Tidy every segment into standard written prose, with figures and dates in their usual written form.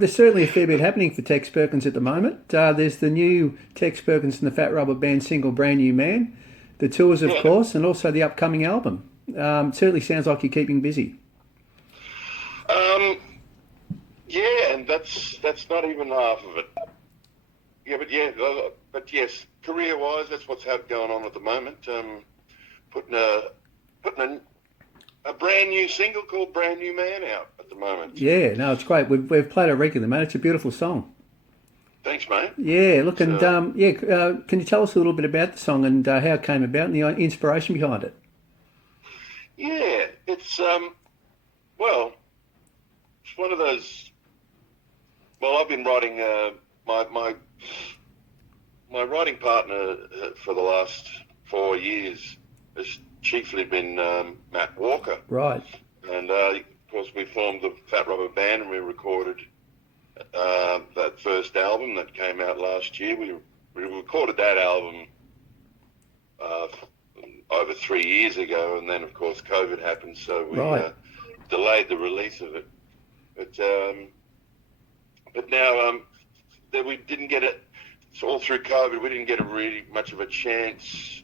There's certainly a fair bit happening for Tex Perkins at the moment. There's the new Tex Perkins and the Fat Rubber Band single "Brand New Man," the tours, of Yeah. course, and also the upcoming album. Certainly sounds like you're keeping busy. Um, yeah, and that's not even half of it. Yeah, but yes, career-wise, that's what's going on at the moment. Putting a putting a brand new single called "Brand New Man" out at the moment. Yeah, no, it's great. We've played it regularly, mate. It's a beautiful song. Thanks, mate. Yeah, look, and So can you tell us a little bit about the song and how it came about and the inspiration behind it? yeah, well, it's one of those. Well, I've been writing my writing partner for the last 4 years has chiefly been Matt Walker, Right, and of course we formed the Fat Rubber Band and we recorded that first album that came out last year. We recorded that album uh, over 3 years ago, and then of course COVID happened, so we right, delayed the release of it. But now that we didn't get it. So all through COVID, we didn't get a really much of a chance,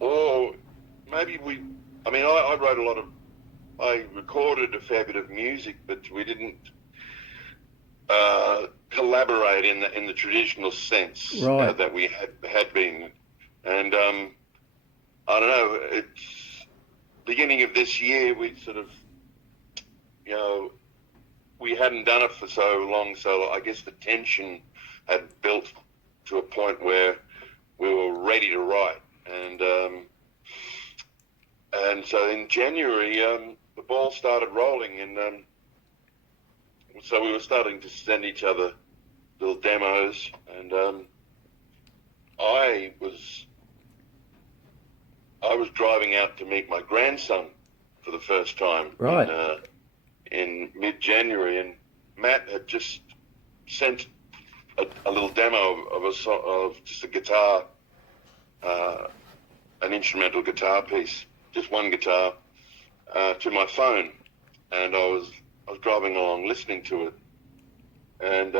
or maybe I mean, I wrote I recorded a fair bit of music, but we didn't collaborate in the traditional sense right. that we had been. And I don't know. It's beginning of this year. We sort of, we hadn't done it for so long, so I guess the tension had built to a point where we were ready to write, and so in January the ball started rolling, and so we were starting to send each other little demos, and I was driving out to meet my grandson for the first time Right. in mid-January, and Matt had just sent a little demo of just a guitar, an instrumental guitar piece, just one guitar, to my phone, and I was driving along listening to it, and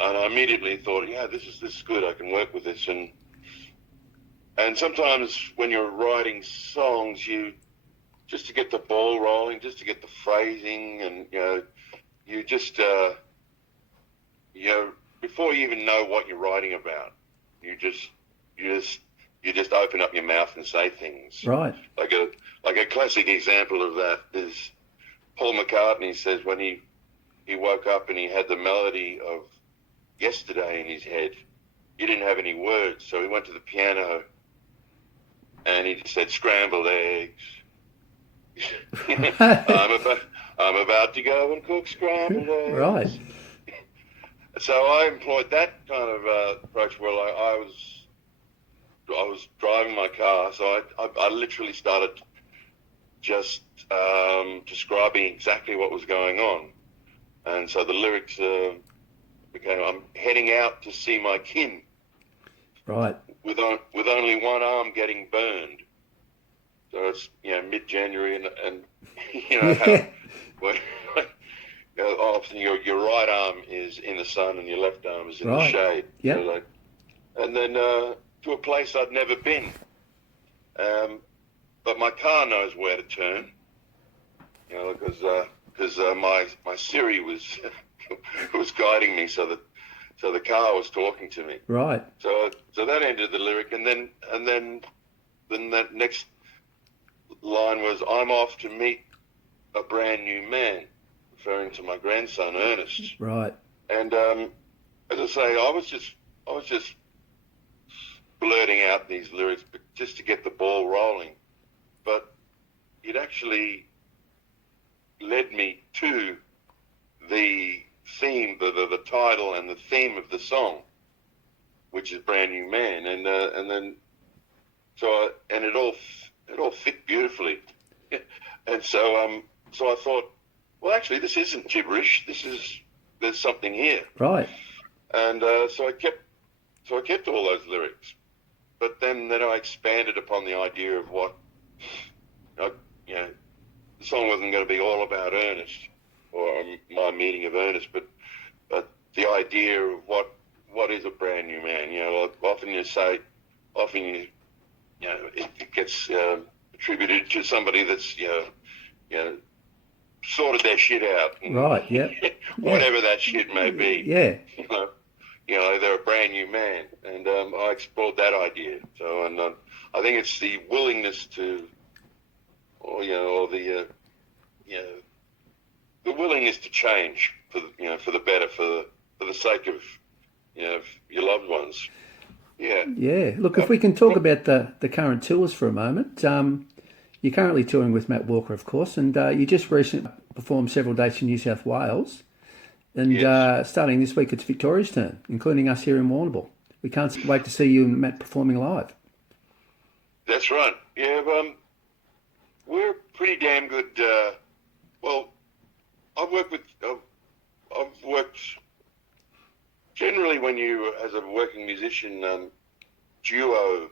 I immediately thought, yeah, this is good. I can work with this, and sometimes when you're writing songs, you just to get the ball rolling, just to get the phrasing, and you just before you even know what you're writing about, you just open up your mouth and say things. Right. Like a classic example of that is Paul McCartney says when he woke up and he had the melody of Yesterday in his head, he didn't have any words, so he went to the piano and he just said scrambled eggs. I'm about to go and cook scrambled eggs. Right. So I employed that kind of approach where I was driving my car, so I literally started just describing exactly what was going on, and so the lyrics became, "I'm heading out to see my kin, Right. with only one arm getting burned." So it's mid-January, and how when, often your right arm is in the sun and your left arm is in the Right. shade. Yep. So and then to a place I'd never been, but my car knows where to turn, because my Siri was was guiding me, so the car was talking to me. Right. So that ended the lyric, and then that next line was, "I'm off to meet a brand new man," referring to my grandson Ernest. Right. And as I say, I was just blurting out these lyrics just to get the ball rolling, but it actually led me to the theme, the title and the theme of the song, which is "Brand New Man," and then and it all fit beautifully, and so I thought, well, actually, this isn't gibberish. There's something here, Right. and so I kept all those lyrics, but then I expanded upon the idea of what, the song wasn't going to be all about Ernest or my meeting of Ernest, but but the idea of what is a brand new man. Like often it gets attributed to somebody that's sorted their shit out. And Right. Yeah. whatever that shit may be. Yeah. They're a brand new man, and I explored that idea. So, and I think it's the willingness to, the willingness to change for the better, for the sake of your loved ones. Yeah. Yeah. Look, if we can talk about the current tours for a moment. You're currently touring with Matt Walker, of course, and you just recently performed several dates in New South Wales. And Yes. Starting this week, it's Victoria's turn, including us here in Warrnambool. We can't wait to see you and Matt performing live. That's right. Yeah, we're pretty damn good. I've worked generally when you, as a working musician, duo.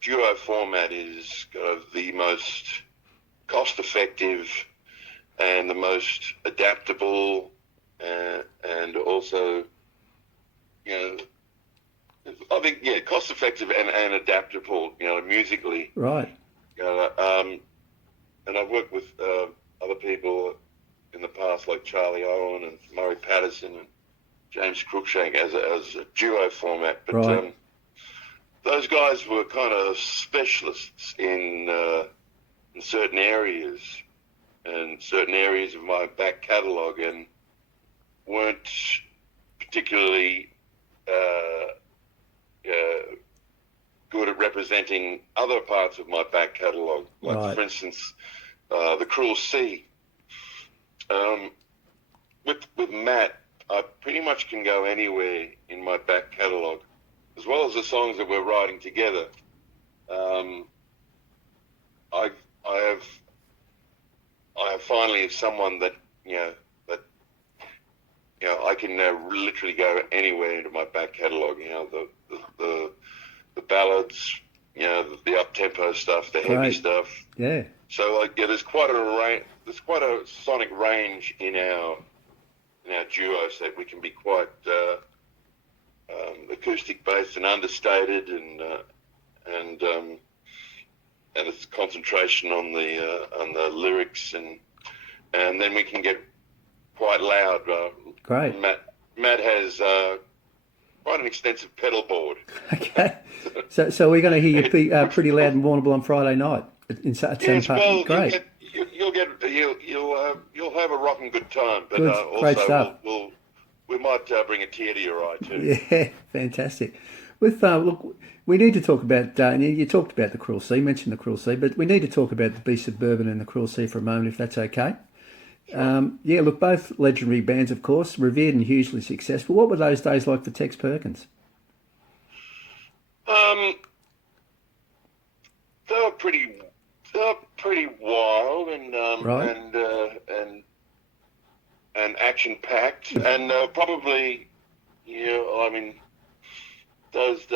Duo format is kind of the most cost-effective and the most adaptable, and also, I think, cost-effective and adaptable, musically. Right. And I've worked with other people in the past, like Charlie Owen and Murray Patterson and James Cruikshank as a duo format. But Right. those guys were kind of specialists in certain areas of my back catalogue, and weren't particularly good at representing other parts of my back catalogue. Like, Right. for instance, The Cruel Sea. With Matt, I pretty much can go anywhere in my back catalogue, as well as the songs that we're writing together. I have finally someone that I can literally go anywhere into my back catalogue. The ballads, the up tempo stuff, the heavy Great. stuff. Yeah. So there's quite a sonic range in our duo set. We can be quite acoustic based and understated, and it's concentration on the lyrics, and then we can get quite loud. Great. Matt has quite an extensive pedal board. Okay. So we're going to hear you pretty loud and Warrnambool on Friday night at some Yes, part. well, Great. you'll have a rocking good time, but Good. Great also stuff. we might bring a tear to your eye too. Yeah, fantastic. Look, we need to talk about. You talked about the Cruel Sea, mentioned the Cruel Sea, but we need to talk about the Be Suburban and the Cruel Sea for a moment, if that's okay. Look, both legendary bands, of course, revered and hugely successful. What were those days like for Tex Perkins? They were pretty wild and Right. and action packed, and probably those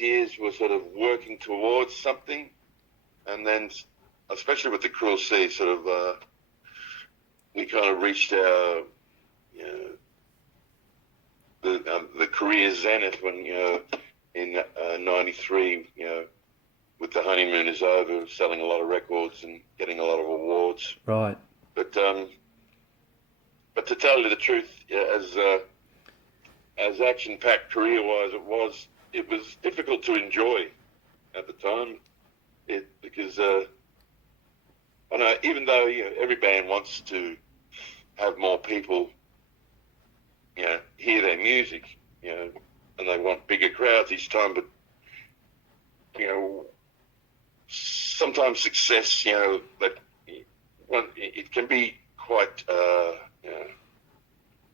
years were sort of working towards something, and then especially with the Cruel Sea, sort of we kind of reached our the career zenith when in '93 with The Honeymoon Is Over, selling a lot of records and getting a lot of awards. Right. But to tell you the truth, as action-packed career-wise, it was difficult to enjoy at the time. Because I know, even though every band wants to have more people hear their music, and they want bigger crowds each time, but sometimes success, that it can be quite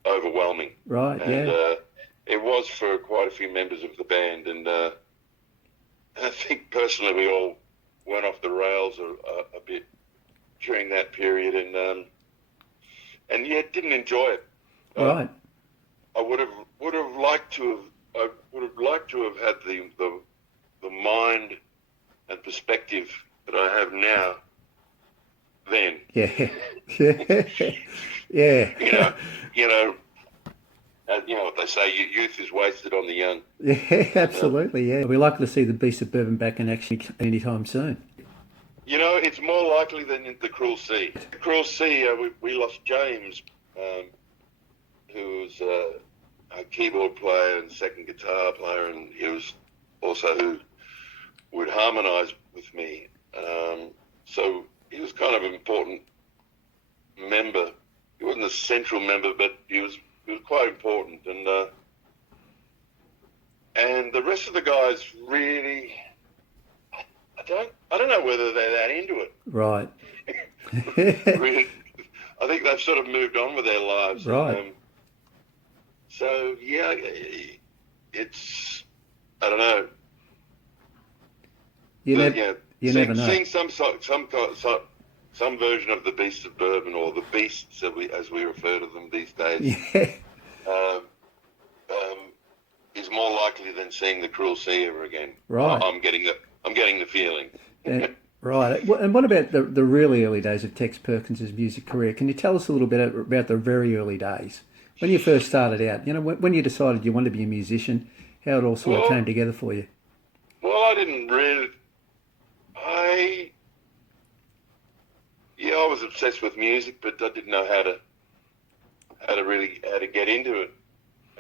overwhelming. Right. And Yeah. it was for quite a few members of the band, and I think personally we all went off the rails a bit during that period, and didn't enjoy it. Right. I would have liked to have had the mind and perspective that I have now then. Yeah. Yeah. You know what they say, youth is wasted on the young. Yeah, absolutely, yeah. We're likely to see the Beast of Bourbon back in action anytime soon. It's more likely than the Cruel Sea. The Cruel Sea, we lost James, who was a keyboard player and second guitar player, and he was also who would harmonise with me. So he was kind of an important member. He wasn't a central member, but he was quite important. And the rest of the guys really, I don't know whether they're that into it. Right. Really, I think they've sort of moved on with their lives. Right. So yeah, it's, I don't know. You never know. Seeing some version of the Beast of Bourbon, or the Beasts as we refer to them these days, Yeah. is more likely than seeing the Cruel Sea ever again. Right. I'm getting the feeling. Right. And what about the really early days of Tex Perkins' music career? Can you tell us a little bit about the very early days? When you first started out, when you decided you wanted to be a musician, how it all sort of came together for you? Well, I didn't really... I was obsessed with music, but I didn't know how to get into it.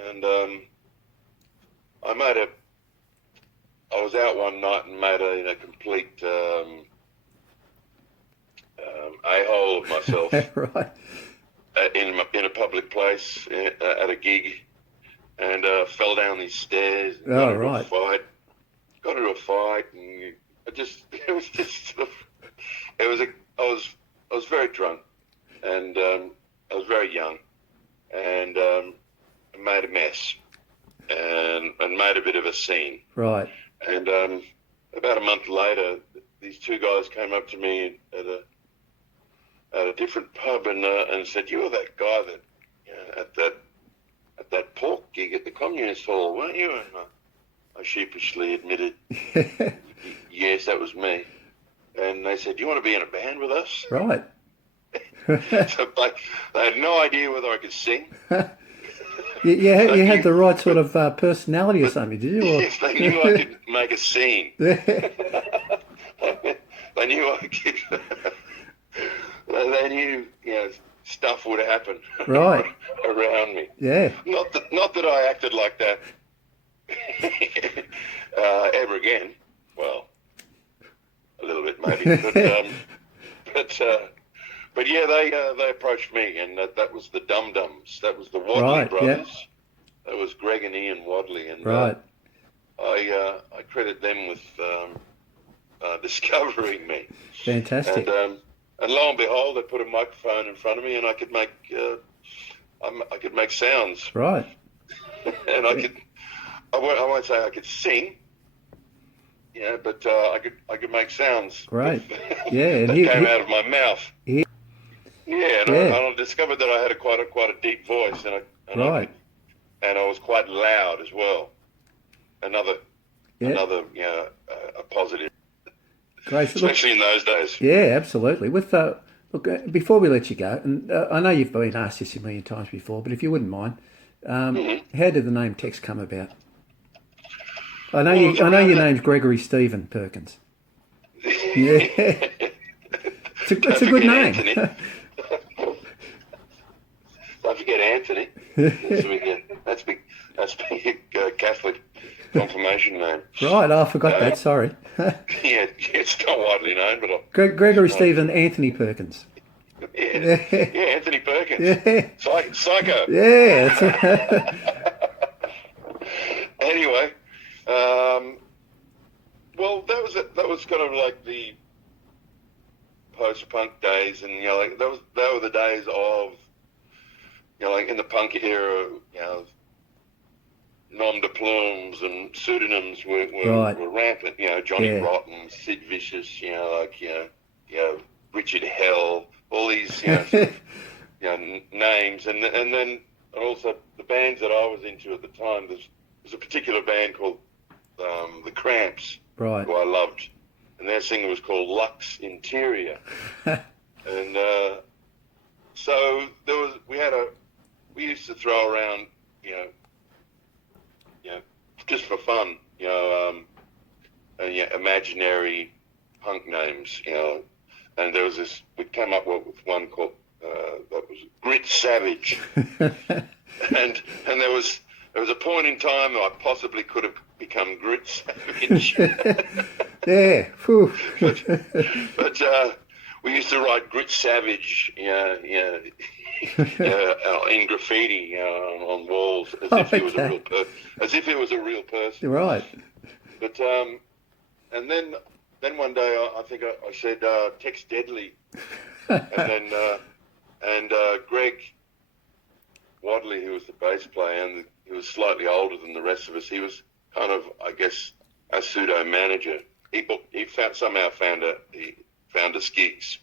And I was out one night and made a complete a-hole of myself. Right. In a public place at a gig, and fell down these stairs. And Oh, right. Got into a fight, and I was very drunk, and I was very young, and made a mess, and made a bit of a scene. Right. And about a month later, these two guys came up to me at a different pub and said, "You were that guy that at that pork gig at the Communist Hall, weren't you?" And I sheepishly admitted, "Yes, that was me." And they said, "Do you want to be in a band with us?" Right. So they had no idea whether I could sing. You had the right sort of personality or something, did you? Or... Yes, they knew I could make a scene. They knew I could. They knew, stuff would happen. Right. Around me. Yeah. Not that I acted like that ever again. Well, a little bit maybe, but yeah, they approached me, and that was the Dum Dums. That was the Wadley brothers. Yeah. That was Greg and Ian Wadley, and right. I credit them with discovering me. Fantastic. And lo and behold, they put a microphone in front of me, and I could make sounds. Right. And I won't say I could sing, but I could make sounds. Right. Yeah. that came out of my mouth. Yeah. And I discovered that I had quite a deep voice, and I was quite loud as well. Another a positive. Great. Especially in those days. Yeah, absolutely. With look, before we let you go, and I know you've been asked this a million times before, but if you wouldn't mind, how did the name Tex come about? I know your name's Gregory Stephen Perkins. Yeah, it's a good name. Anthony. Don't forget Anthony. That's big Catholic confirmation name. Right, I forgot that. Sorry. Yeah, it's not widely known, but Gregory Stephen Anthony Perkins. Yeah, Anthony Perkins. Yeah. Psycho. Yeah. Anyway, well, that was kind of like the post-punk days, and they were the days of like in the punk era, nom de plumes and pseudonyms were rampant. Johnny Rotten, Sid Vicious, Richard Hell, all these names, and then also the bands that I was into at the time. There's a particular band called the Cramps, right, who I loved, and their singer was called Lux Interior. And so we used to throw around, just for fun, imaginary punk names, and there was this, we came up with one called, that was Grit Savage. and there was a point in time I possibly could have become Grit Savage. Yeah. but we used to write Grit Savage, in graffiti, on walls, as if he was a real a real person. Right. But and then one day I think I said Tex Deadly, and then Greg Wadley, who was the bass player, and he was slightly older than the rest of us. He was kind of, I guess, a pseudo manager. He found us gigs,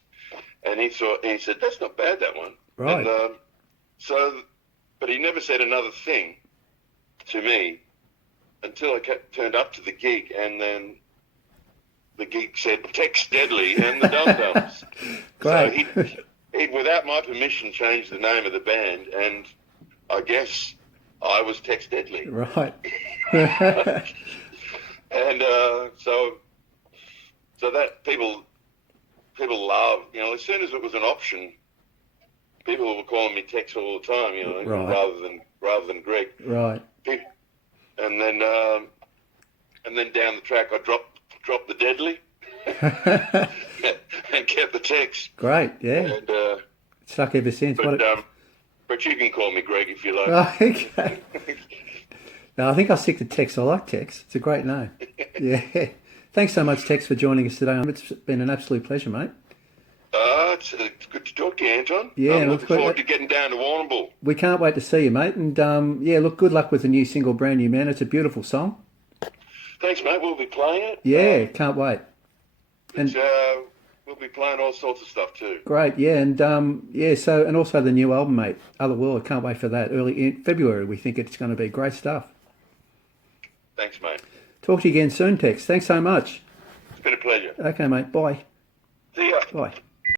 and he said, "That's not bad, that one." Right. And, but he never said another thing to me until I turned up to the gig, and then the gig said Tex Deadly and the Dum Dums. Great. So he'd, without my permission, changed the name of the band, and I guess I was Tex Deadly. Right. And so that people love, as soon as it was an option, people were calling me Tex all the time, right. rather than Greg. Right. And then down the track, I dropped the Deadly and kept the Tex. Great. Yeah. And stuck ever since. But you can call me Greg if you like. Oh, okay. No, I think I'll stick to Tex. I like Tex. It's a great name. Yeah. Thanks so much, Tex, for joining us today. It's been an absolute pleasure, mate. It's good to talk to you, Anton. Yeah, I'm looking forward to getting down to Warrnambool. We can't wait to see you, mate. And look, good luck with the new single, Brand New Man. It's a beautiful song. Thanks, mate. We'll be playing it. Yeah, can't wait. And we'll be playing all sorts of stuff too. Great, yeah, and and also the new album, mate, Other World. Can't wait for that. Early in February, we think it's going to be great stuff. Thanks, mate. Talk to you again soon, Tex. Thanks so much. It's been a pleasure. Okay, mate. Bye. See ya. Bye.